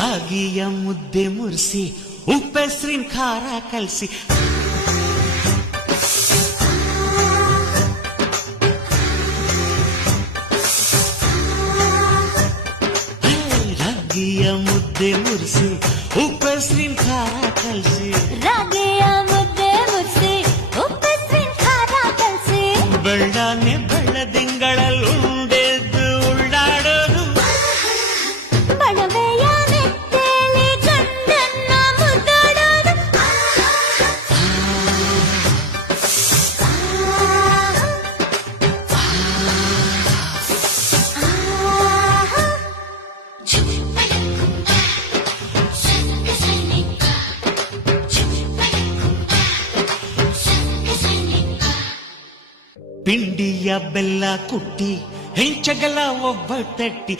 ರಾಗಿಯ ಮುದ್ದೆ ಮುರಿಸಿ ಉಪ್ಪೆಸ್ರಿನ ಖಾರ ಕಲಸಿ ರಾಗಿಯ ಮುದ್ದೆ ಮುರಿಸಿ ಉಪ್ಪೆಸ್ರಿನ ಖಾರ ಕಲಸಿ ರಾಗಿಯ ಮುದ್ದೆ ಮುರಿಸಿ ಉಪ್ಪೆಸ್ರಿನ ಖಾರ ಕಲಸಿ ಬೆಳ್ಳನೆ ಬೆಳ್ಳದಿಂಗಳಲ್ಲಿ ಉಂಡೆದ್ದು ಉಳ್ಳಾಡೋದು ಬಣವೆಯ ನೆತ್ತೇಲಿ ಗಂಡನ್ನ ಮುದ್ದಾಡೋದು ಪಿಂಡಿಯ ಬೆಲ್ಲ ಕುಟ್ಟಿ ಹೆಂಚಗಲ ಒಬ್ಬ ತಟ್ಟಿ